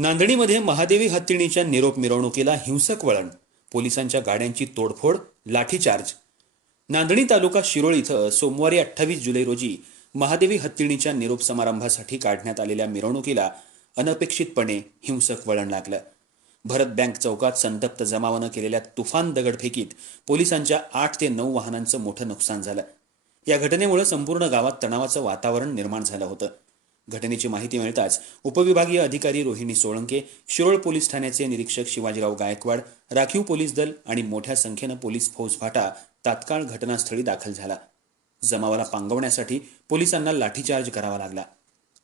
नांदणीमध्ये महादेवी हत्तीणीच्या निरोप मिरवणुकीला हिंसक वळण पोलिसांच्या गाड्यांची तोडफोड लाठीचार्ज. नांदणी तालुका शिरोळ इथं सोमवारी अठ्ठावीस जुलै रोजी महादेवी हत्तीणीच्या निरोप समारंभासाठी काढण्यात आलेल्या मिरवणुकीला अनपेक्षितपणे हिंसक वळण लागलं. भरत बँक चौकात संतप्त जमावानं केलेल्या तुफान दगडफेकीत पोलिसांच्या आठ ते नऊ वाहनांचं मोठं नुकसान झालं. या घटनेमुळे संपूर्ण गावात तणावाचं वातावरण निर्माण झालं होतं. घटनेची माहिती मिळताच उपविभागीय अधिकारी रोहिणी सोळंके शिरोळ पोलीस ठाण्याचे निरीक्षक शिवाजीराव गायकवाड राखीव पोलीस दल आणि मोठ्या संख्येनं पोलीस फौजफाटा तात्काळ घटनास्थळी दाखल झाला. जमावाला पांगवण्यासाठी पोलिसांना लाठीचार्ज करावा लागला.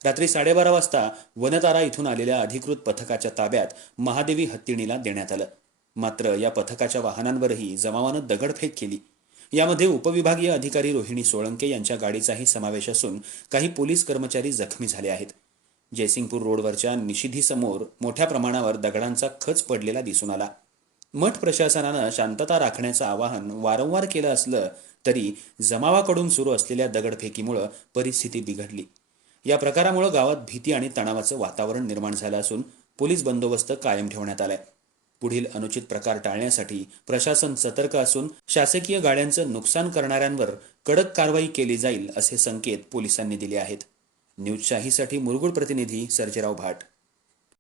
रात्री साडेबारा वाजता वनतारा इथून आलेल्या अधिकृत पथकाच्या ताब्यात महादेवी हत्तीणीला देण्यात आलं. मात्र या पथकाच्या वाहनांवरही जमावानं दगडफेक केली. यामध्ये उपविभागीय अधिकारी रोहिणी सोळंके यांच्या गाडीचाही समावेश असून काही पोलीस कर्मचारी जखमी झाले आहेत. जयसिंगपूर रोडवरच्या निषिधीसमोर मोठ्या प्रमाणावर दगडांचा खच पडलेला दिसून आला. मठ प्रशासनानं शांतता राखण्याचं आवाहन वारंवार केलं असलं तरी जमावाकडून सुरू असलेल्या दगडफेकीमुळं परिस्थिती बिघडली. या प्रकारामुळे गावात भीती आणि तणावाचं वातावरण निर्माण झालं असून पोलीस बंदोबस्त कायम ठेवण्यात आलाय. पुढील अनुचित प्रकार टाळण्यासाठी प्रशासन सतर्क असून शासकीय गाड्यांचं नुकसान करणाऱ्यांवर कडक कारवाई केली जाईल असे संकेत पोलिसांनी दिले आहेत. न्यूजशाहीसाठी मुरगुड प्रतिनिधी सर्जेराव भाट.